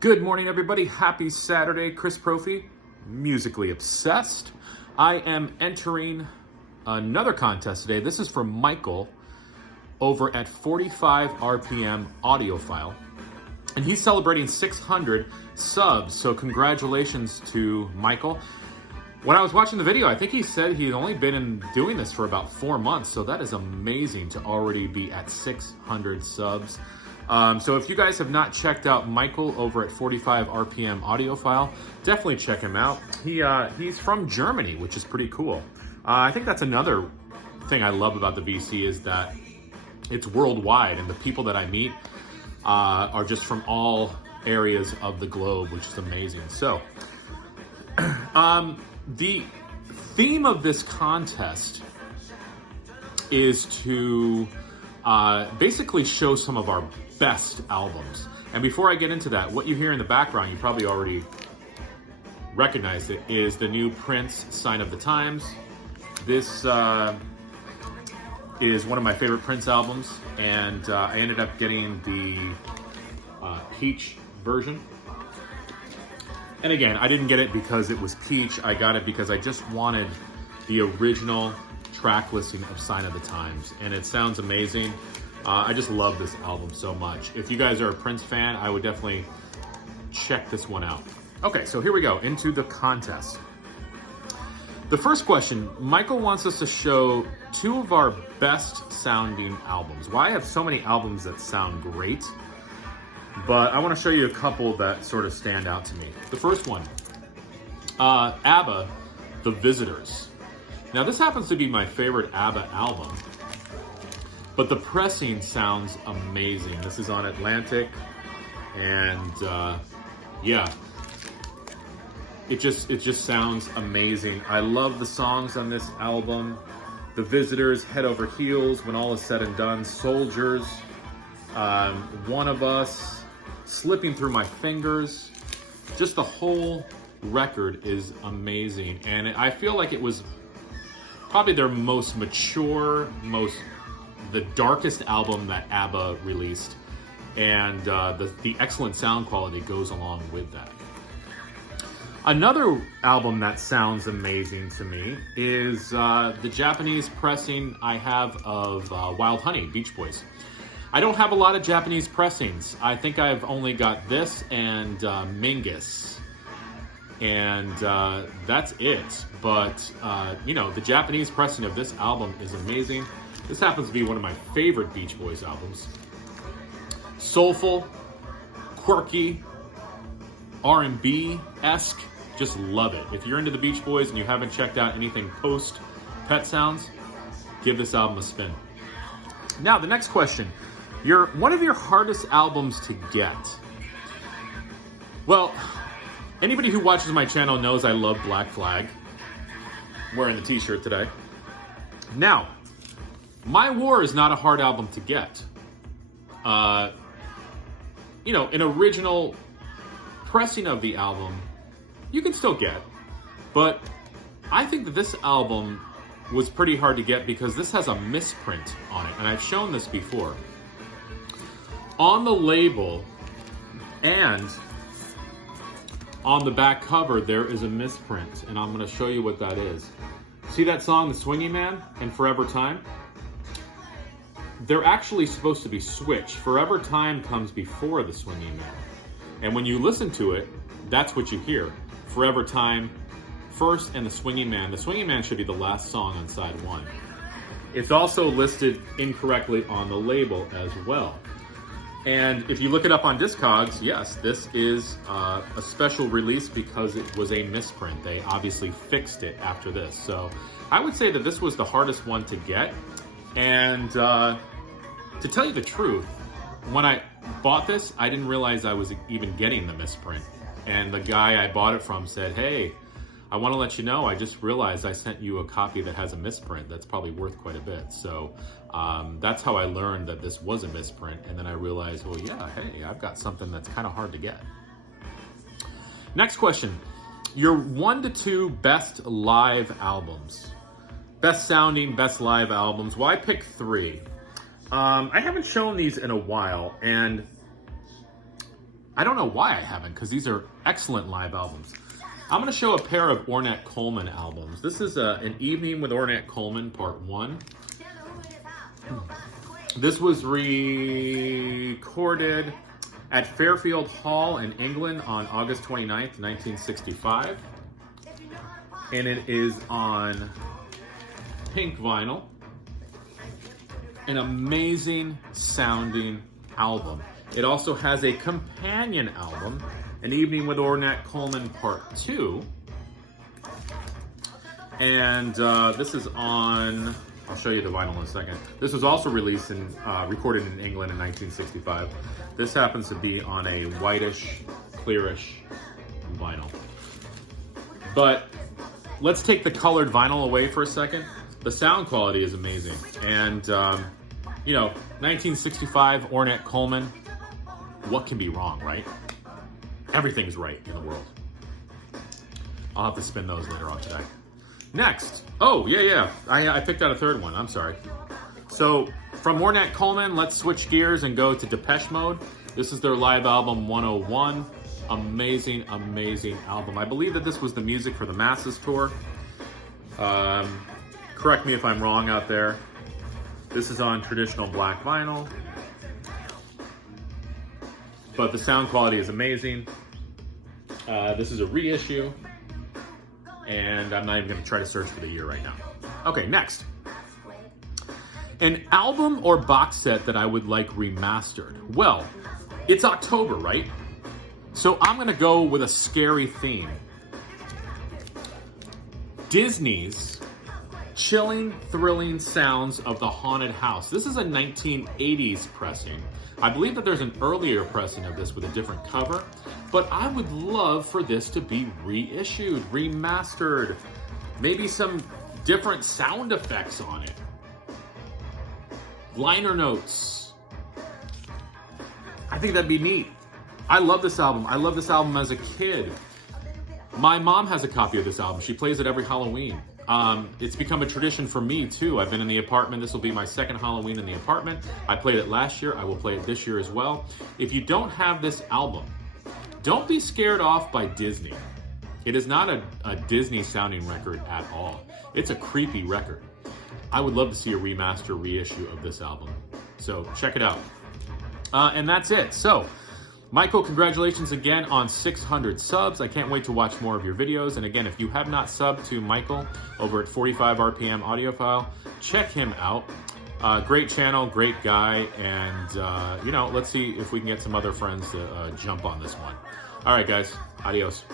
Good morning, everybody. Happy Saturday. Chris Profi, musically obsessed. I am entering another contest today. This is from Michael over at 45 RPM Audiophile. And he's celebrating 600 subs. So congratulations to Michael. When I was watching the video, I think he said he'd only been doing this for about 4 months. So that is amazing to already be at 600 subs. So if you guys have not checked out Michael over at 45 RPM Audiophile, definitely check him out. He's from Germany, which is pretty cool. I think that's another thing I love about the VC is that it's worldwide, and the people that I meet are just from all areas of the globe, which is amazing. So the theme of this contest is to basically show some of our best albums. And before I get into that, what you hear in the background, you probably already recognized it, is the new Prince Sign of the Times. This is one of my favorite Prince albums, and I ended up getting the Peach version. And again, I didn't get it because it was Peach. I got it because I just wanted the original track listing of Sign of the Times, and it sounds amazing. I just love this album so much. If you guys are a Prince fan, I would definitely check this one out. Okay, so here we go, into the contest. The first question, Michael wants us to show 2 of our best sounding albums. Well, I have so many albums that sound great, but I want to show you a couple that sort of stand out to me. The first one, ABBA, The Visitors. Now, this happens to be my favorite ABBA album, but the pressing sounds amazing. This is on Atlantic, and yeah, it just sounds amazing. I love the songs on this album. The Visitors, Head Over Heels, When All Is Said and Done, Soldiers, One of Us, Slipping Through My Fingers. Just the whole record is amazing, and I feel like it was probably their most mature, the darkest album that ABBA released, and the excellent sound quality goes along with that. Another album that sounds amazing to me is the Japanese pressing I have of Wild Honey, Beach Boys. I don't have a lot of Japanese pressings. I think I've only got this and Mingus, and that's it. But you know, the Japanese pressing of this album is amazing. This happens to be one of my favorite Beach Boys albums. Soulful, quirky, R&B-esque, just love it. If you're into the Beach Boys and you haven't checked out anything post Pet Sounds, give this album a spin. Now, the next question. One of your hardest albums to get. Well, anybody who watches my channel knows I love Black Flag. I'm wearing the t-shirt today. Now, My War is not a hard album to get. You know, an original pressing of the album, you can still get. But I think that this album was pretty hard to get because this has a misprint on it. And I've shown this before. On the label and on the back cover, there is a misprint. And I'm going to show you what that is. See that song, The Swinging Man and Forever Time? They're actually supposed to be switched. Forever Time comes before The Swinging Man. And when you listen to it, that's what you hear. Forever Time first and The Swinging Man. The Swinging Man should be the last song on side 1. It's also listed incorrectly on the label as well. And if you look it up on Discogs, yes, this is a special release because it was a misprint. They obviously fixed it after this. So I would say that this was the hardest one to get. And to tell you the truth, when I bought this, I didn't realize I was even getting the misprint. And the guy I bought it from said, "Hey, I want to let you know, I just realized I sent you a copy that has a misprint that's probably worth quite a bit." So that's how I learned that this was a misprint. And then I realized, well, yeah, hey, I've got something that's kind of hard to get. Next question. Your 1 to 2 best live albums. Best sounding, best live albums. Well, I picked 3. I haven't shown these in a while, and I don't know why I haven't, because these are excellent live albums. I'm going to show a pair of Ornette Coleman albums. This is An Evening with Ornette Coleman, Part 1. This was recorded at Fairfield Hall in England on August 29th, 1965. And it is on pink vinyl. An amazing sounding album. It also has a companion album, An Evening with Ornette Coleman Part 2. And this is on, I'll show you the vinyl in a second. This was also released and recorded in England in 1965. This happens to be on a whitish, clearish vinyl. But let's take the colored vinyl away for a second. The sound quality is amazing. And, you know, 1965, Ornette Coleman, what can be wrong, right? Everything's right in the world. I'll have to spin those later on today. Next. Oh, yeah. I picked out a third one. I'm sorry. So, from Ornette Coleman, let's switch gears and go to Depeche Mode. This is their live album 101. Amazing, amazing album. I believe that this was the Music for the Masses tour. Correct me if I'm wrong out there. This is on traditional black vinyl. But the sound quality is amazing. This is a reissue. And I'm not even going to try to search for the year right now. Okay, next. An album or box set that I would like remastered. Well, it's October, right? So I'm going to go with a scary theme. Disney's Chilling, Thrilling Sounds of the Haunted House. This is a 1980s pressing. I believe that there's an earlier pressing of this with a different cover, but I would love for this to be reissued, remastered, maybe some different sound effects on it. Liner notes. I think that'd be neat. I love this album. I love this album as a kid. My mom has a copy of this album. She plays it every Halloween. It's become a tradition for me too. I've been in the apartment. This will be my second Halloween in the apartment. I played it last year. I will play it this year as well. If you don't have this album, don't be scared off by Disney. It is not a Disney sounding record at all. It's a creepy record. I would love to see a remaster reissue of this album. So check it out. And that's it. So Michael, congratulations again on 600 subs. I can't wait to watch more of your videos. And again, if you have not subbed to Michael over at 45 RPM Audiophile, check him out. Great channel, great guy. And, you know, let's see if we can get some other friends to jump on this one. All right, guys. Adios.